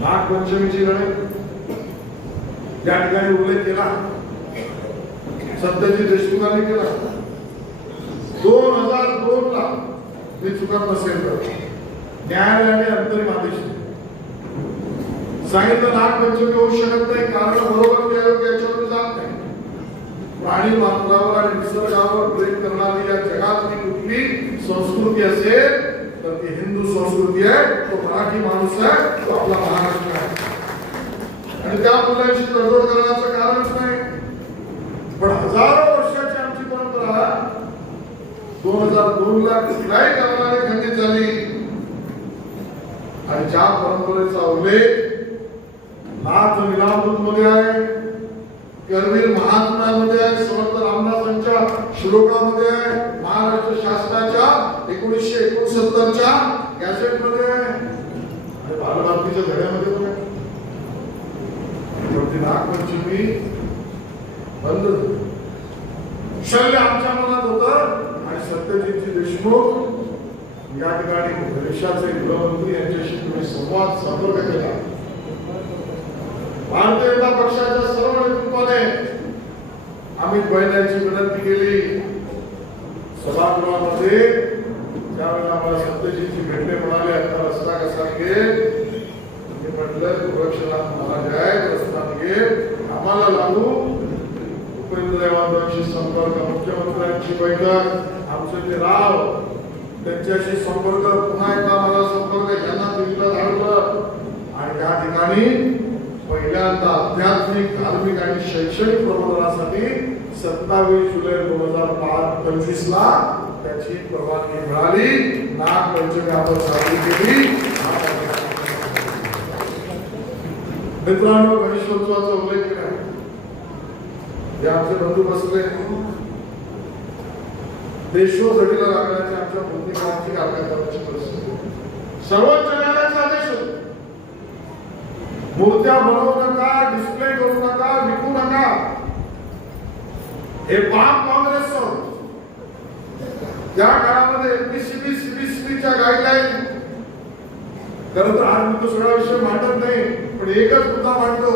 नागपंचमीची लढाई या ठिकाणी उल्लेख केला, सत्यजित देशमुखांनी केला. 2002 ला मी चुकत नसेल तर न्यायालयाने अंतरिम आदेश सांगितलं नागपंचमी होऊ शकत नाही, कारण बरोबर ते आयोग याच्यावर जात नाही. प्राणी मात्रावर आणि निसर्गावर प्रेम करणारी या जगातली कुठली संस्कृती असेल तर ती हिंदू संस्कृती आहे. तो मराठी माणूस आहे, तो आपला महाराष्ट्र आहे. आणि त्या मुलांची तडजोड करण्याचं कारणच नाही. पण हजारो वर्षाची आमची परंपरा 2002 ला कुठल्याही कारणाने खंडित झाली. आणि ज्या परंपरेचा उल्लेख नाथ लीलामृत मध्ये आहे, करवीर महात्म्यामध्ये आहे, समर्थ रामदासांच्या श्लोकामध्ये आहे, महाराष्ट्र शासनाच्या 1969च्या गॅझेट मध्ये आहे आणि बालभारतीच्या धड्यामध्ये पण आहे. नागपंचमी बंद शल्य आमच्या मनात होतं आणि सत्यजितजी देशमुख या ठिकाणी देशाचे गृहमंत्री यांच्याशी तुम्ही संवाद संपर्क केला. भारतीय जनता पक्षाच्या सर्व नेतृत्वाने आम्ही बैलांची विनंती केली सभागृहामध्ये. त्यावेळेला आम्हाला सत्यजितजी भेटले, म्हणाले आता रस्ता कसा घे. मी म्हटलं गोरक्षनाथ महाराज आहे, रस्ता घे, आम्हाला लागू. उपेंद्र देवांशी संपर्क, मुख्यमंत्र्यांची बैठक, आमचे ते राव त्यांच्याशी संपर्क, पुन्हा एकदा मला संपर्क यांना दिल्लीला धाडलं. आणि त्या ठिकाणी पहिल्यांदा आध्यात्मिक, धार्मिक आणि शैक्षणिक प्रबोधनासाठी 27 जुलै 2025 ला त्याची परवानगी मिळाली. नागपंचमी आपण साजरी केली. मित्रांनो, गणेशोत्सवाचा उल्लेख केला. हे आमचे बंधू बसले, देशोधडीला लागण्याच्या आमच्या बुद्धिकांची कारवाई करण्याची परिस्थिती. सर्वोच्च न्यायालयाचा आदेश होता, मूर्त्या बनवू नका, डिस्प्ले करू नका, विकू नका. हे पाप काँग्रेस त्या काळामध्ये एमपीसीबी सीबीसीबीच्या गाईडलाईन. खरं तर आज मी तो सगळा विषय मांडत नाही, पण एकच मुद्दा मांडतो.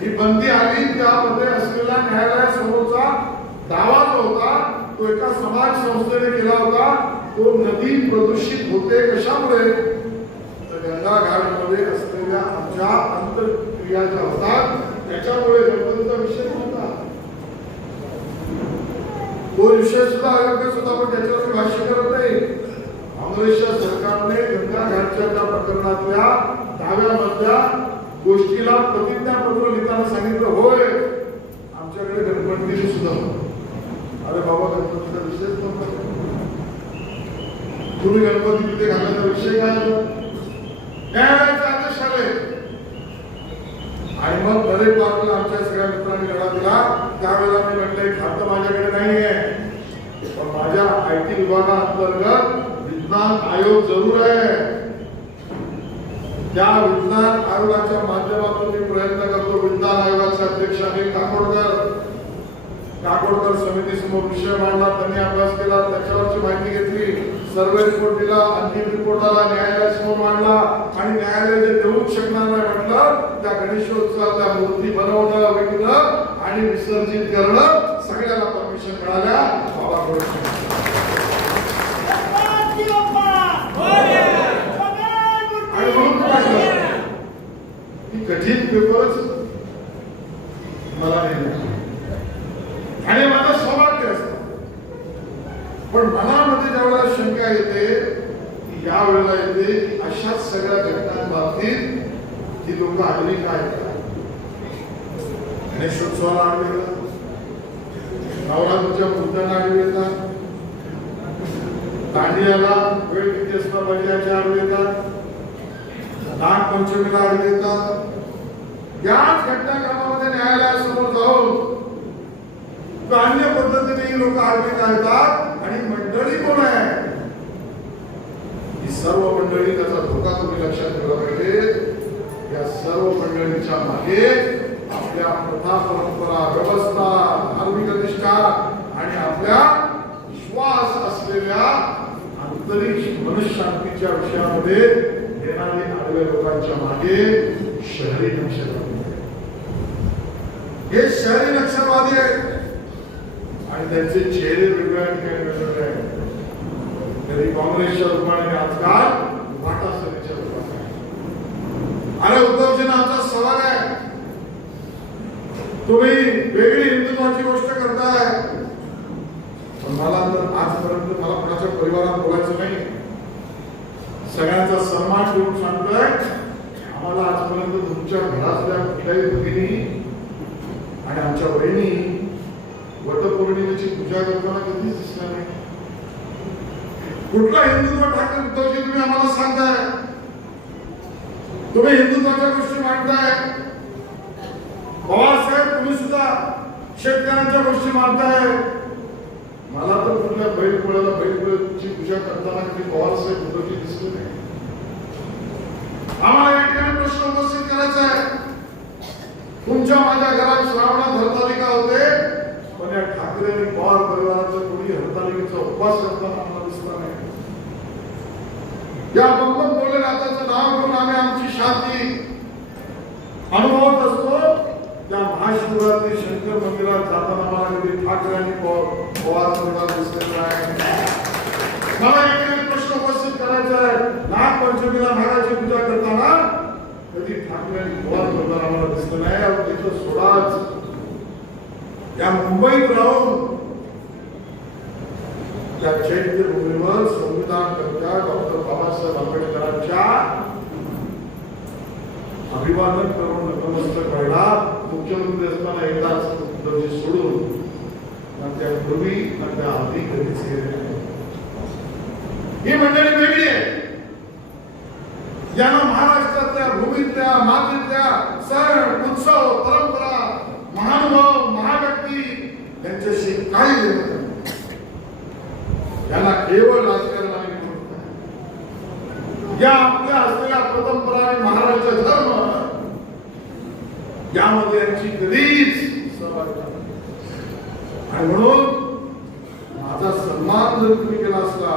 ही बंदी आली त्यामध्ये असलेला न्यायालयासमोरचा दावा जो होता तो एका समाज संस्थेने केला होता. तो नदी प्रदूषित होते कशामुळे, तर गंगा घाटमध्ये असलेल्या आमच्या अंतर्क्रिया ज्या होतात त्याच्यामुळे गणपतीचा विषय नव्हता. तो विषय सुद्धा अयोग्य सुद्धा, पण त्याच्यावर भाष्य करत नाही. काँग्रेसच्या सरकारने गंगा घाटच्या त्या प्रकरणातल्या दाव्यामधल्या गोष्टीला प्रतिज्ञापत्र लिहिताना सांगितलं, होय आमच्याकडे गणपती सुद्धा. अरे बाबा, गणपतीचा विषयच नव्हता. तुम्ही गणपती तिथे घालण्याचा विषय काय आला? न्यायालयाचे आदेश आले आणि मग बरेच बाजूला आमच्या सगळ्या मित्रांनी लढा दिला. त्यावेळेला मी म्हटलं खातं माझ्याकडे नाही आहे, पण माझ्या आयटी विभागाअंतर्गत विज्ञान आयोग जरूर आहे. त्या विज्ञान आयोगाच्या माध्यमातून मी प्रयत्न करतो. विज्ञान आयोगाचे अध्यक्ष अनिल काकोडकर समितीसमोर विषय मांडला, त्यांनी अभ्यास केला, त्याच्यावरची माहिती घेतली, सर्वे रिपोर्ट दिला, अंतिम रिपोर्ट आला, न्यायालयासमोर मांडला. आणि न्यायालय जे देऊच शकणार नाही म्हटलं, त्या गणेशोत्सवाच्या मूर्ती बनवणं, विकणं आणि विसर्जित करणं सगळ्याला परमिशन मिळाल्या. बाबा कठीण पेपरच मला नाही आणि माझं सौभाग्य असतं. पण मनामध्ये ज्यावेळेला शंका येते ती या वेळेला येते की अशाच सगळ्या घटनांबाबतीत ती लोक आडवी काय करतात. गणेशोत्सवाला आडवी येतात, नवरात्रीच्या मूर्त्यांना आडवी येतात, दांडियाला वेळ किती असला पाहिजे याच्या आडवी येतात, नागपंचमीला आडवी येतात. याच घटनाक्रमामध्ये न्यायालयासमोर जाऊन अन्य पद्धतीने लोक आडवी काढतात. आणि मंडळी कोण आहे? ही सर्व मंडळी, त्याचा धोका तुम्ही लक्षात ठेवला पाहिजे. या सर्व मंडळींच्या मागे आपल्या प्रथा, परंपरा, व्यवस्था, धार्मिक निष्ठा आणि आपल्या विश्वास असलेल्या आंतरिक मनशांतीच्या विषयामध्ये येणारी आलेल्या लोकांच्या मागे शहरी नक्षलवादी हे शहरी नक्षलवादी आहेत आणि त्यांचे चेहरे वेगवेगळ्या ठिकाणी वेगवेगळे आहेत. कधी काँग्रेसच्या रूपाने आजकाल वाटा सेनेच्या रूपाने. अरे उद्धवजींना आमचा सवाल आहे, तुम्ही वेगळी हिंदुत्वाची गोष्ट करताय, पण मला तर आजपर्यंत मला कोणाच्या परिवारात बोलायचं नाही. सगळ्यांचा सन्मान देऊन सांगतोय, आम्हाला आजपर्यंत तुमच्या घरातल्या कुठल्याही भगिनी आणि आमच्या बहिणी वटपौर्णिमेची पूजा करताना कधीच दिसणार नाही. कुठला हिंदुत्व ठाकरे उद्धवजी तुम्ही आम्हाला सांगताय? तुम्ही हिंदुत्वाच्या गोष्टी मांडताय. पवार साहेब तुम्ही सुद्धा शेतकऱ्यांच्या गोष्टी मांडताय. मला तर कुठल्या बैलपोळ्याची पूजा करताना कधी पवार साहेब उद्धवजी दिसले नाही. आम्हाला एक प्रश्न उपस्थित करायचा आहे. तुमच्या माझ्या घरात श्रावणात हरतालिका होते, पण या ठाकरे आणि पवार परिवाराचा कोणी हरतालिकेचा उपवास करताना आम्हाला दिसला नाही. या बंबन भोलेनाथाचं नाव घेऊन आम्ही आमची शांती अनुभवत असतो. त्या महाशिवरात्री शंकर मंदिरात जाताना मला कधी ठाकरे आणि पवार परिवार दिसले नाही. मला एक प्रश्न उपस्थित करायचा आहे. नागपंचमीला नागाची पूजा करताना कधी ठाकरे आणि पवार परिवार आम्हाला दिसलं नाही. त्याचं सोडाच या मुंबईत राहून त्या चैत्यभूमीवर संविधान कर्त्या डॉक्टर बाबासाहेब आंबेडकरांच्या अभिवादन करून नतमस्तक व्हायला मुख्यमंत्री असताना एकदाच उद्धवजी सोडून त्यापूर्वी त्या आधी कधीच गेले नाही. ही मंडळी वेगळी आहे. ज्यांना महाराष्ट्रातल्या भूमीतल्या मातीतल्या सण उत्सव परंपरा महानुभव महाव्यक्ती यांच्याशी काही घेणं नाही. यांना केवळ राजकारणाने या आपल्या असलेल्या परंपरा आणि महाराष्ट्र धर्म यामध्ये यांची कधीच सहभाग नाही. आणि म्हणून माझा सन्मान जर तुम्ही केला असला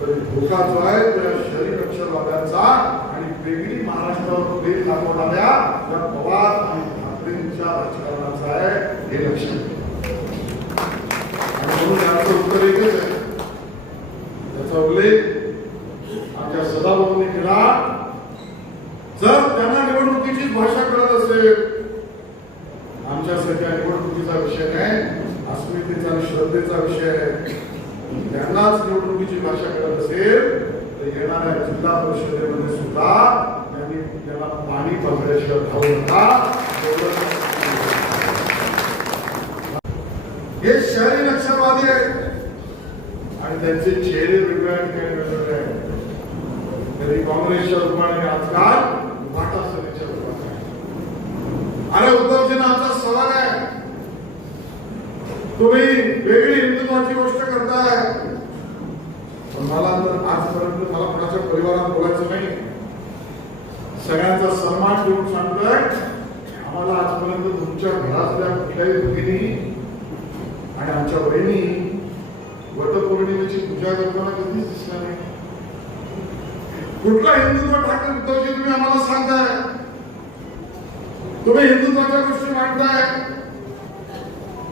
तरी धोका जो आहे तो या शहरी नक्षलवाद्यांचा आणि वेगळी महाराष्ट्रावर प्रेम दाखवणाऱ्या या पवार आणि ठाकरेंच्या राजकारणाचा आहे, हे लक्षात घ्या. म्हणून याचं उत्तर एकच आहे. त्याचा उल्लेख आमच्या सदाभाऊंनी केला. जर त्यांना निवडणुकीची भाषा कळत असेल, आमच्यासाठी निवडणुकीचा विषय नाही, अस्मितेचा आणि श्रद्धेचा विषय आहे. त्यांनाच निवडणुकीची भाषा कळत असेल तर येणाऱ्या जिल्हा परिषदेमध्ये सुद्धा त्यांनी त्याला पाणी पकडल्याशिवाय खाऊ नका. हे शहरी नक्षलवादी आहेत आणि त्यांचे चेहरे वेगवेगळ्या ठिकाणी वेगवेगळे आहेत. कधी काँग्रेसच्या रूपाने आजकाल वाटा सेनेच्या रूपाने. अरे उद्धवजींना आमचा सवाल आहे, तुम्ही वेगळी हिंदुत्वाची गोष्ट करताय, पण मला तर आजपर्यंत मला कोणाच्या परिवारात बोलायचं नाही. सगळ्यांचा सन्मान देऊन सांगतोय, आम्हाला आजपर्यंत तुमच्या घरातल्या कुठल्याही भगिनी आणि आमच्या बहिणी वटपौर्णिमेची पूजा करताना कधीच दिसला नाही. कुठला हिंदुत्व ठाकरे उद्धवजी तुम्ही आम्हाला सांगताय? तुम्ही हिंदुत्वाच्या गोष्टी मांडताय.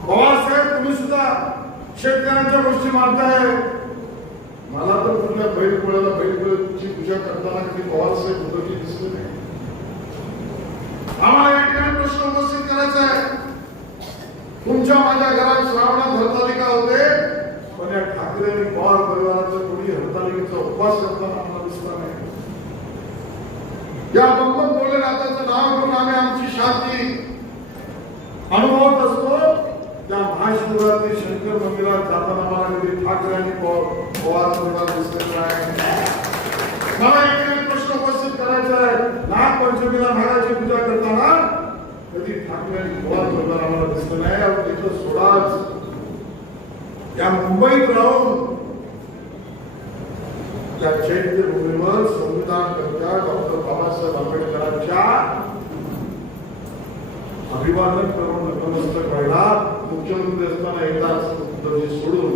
पवार साहेब तुम्ही सुद्धा शेतकऱ्यांच्या गोष्टी मांडताय. मला तर कुठल्या बैलपोळ्याची पूजा करताना कधी पवार साहेब उद्धवजी दिसले नाही. आम्हाला एक प्रश्न उपस्थित करायचा आहे. तुमच्या माझ्या घरात श्रावणात हरतालिका होते, पण या ठाकरे आणि पवार परिवाराचा कोणी हरतालिकेचा उपवास करताना आम्हाला दिसला नाही. या बंबन भोलेनाथाचं नाव घेऊन आम्ही आमची शांती अनुभवत असतो. त्या महाशिवरात्री शंकर मंदिरात जाताना मला कधी ठाकरे आणि पवार परिवार दिसले नाही. मला एक प्रश्न उपस्थित करायचा आहे. नागपंचमीला नागाची पूजा करताना कधी ठाकरे आणि पवार परिवार आम्हाला दिसलं नाही. त्याचं सोडाच या मुंबईत राहून त्या चैत्यभूमीवर संविधान कर्त्या डॉक्टर बाबासाहेब आंबेडकरांच्या अभिवादन करून नतमस्तक व्हायला मुख्यमंत्री असताना एकदाच उद्धवजी सोडून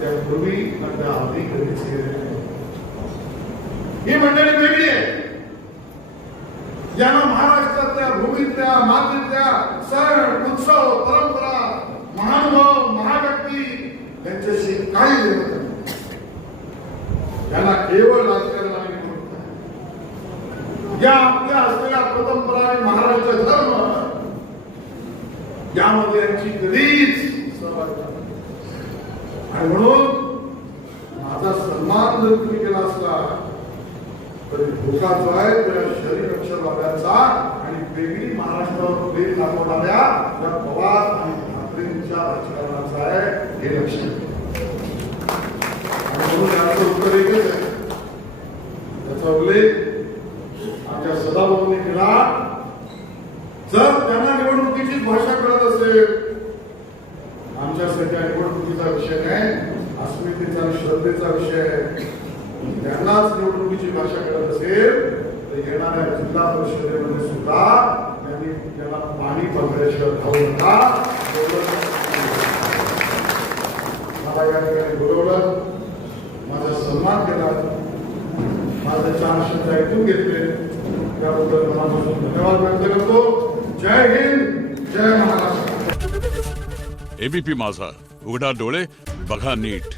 त्यापूर्वी त्या आधी कधीच गेले नाही. ही मंडळी वेगळी आहे. ज्यांना महाराष्ट्रातल्या भूमीतल्या मातीतल्या सण उत्सव परंपरा महानुभव महाव्यक्ती यांच्याशी काही देणं नाही. त्यांना केवळ राजकारणाने निवडणूक आहे. या आपल्या असलेल्या परंपरा आणि महाराष्ट्र धर्म यामध्ये यांची कधीच सहभाग नाही. आणि म्हणून माझा सन्मान जर तुम्ही केला असला तरी धोका जो आहे त्या शरीर नक्षलवाद्यांचा आणि वेगळी महाराष्ट्रावर प्रेम दाखवणाऱ्या या पवार आणि ठाकरेंच्या राजकारणाचा आहे हे लक्षात घ्या. आणि म्हणून याचं उत्तर एकच आहे. त्याचा उल्लेख आमच्या सदाभाऊंनी केला. जर त्यांना निवडणुकीची भाषा कळत असेल, आमच्यासाठी निवडणुकीचा विषय नाही, अस्मितेचा आणि श्रद्धेचा विषय आहे. त्यांनाच निवडणुकीची भाषा करत असेल तर येणाऱ्या जिल्हा परिषदेमध्ये सुद्धा त्यांनी त्याला पाणी पडल्याशिवाय खाऊ नका. मला या ठिकाणी बोलवलं, माझा सन्मान केला, माझ्या 4 शब्द ऐकून घेतले, त्याबद्दल मनापासून धन्यवाद व्यक्त करतो. जय हिंद, जय महाराष्ट्र. एबीपी माझा, उघडा डोळे बघा नीट.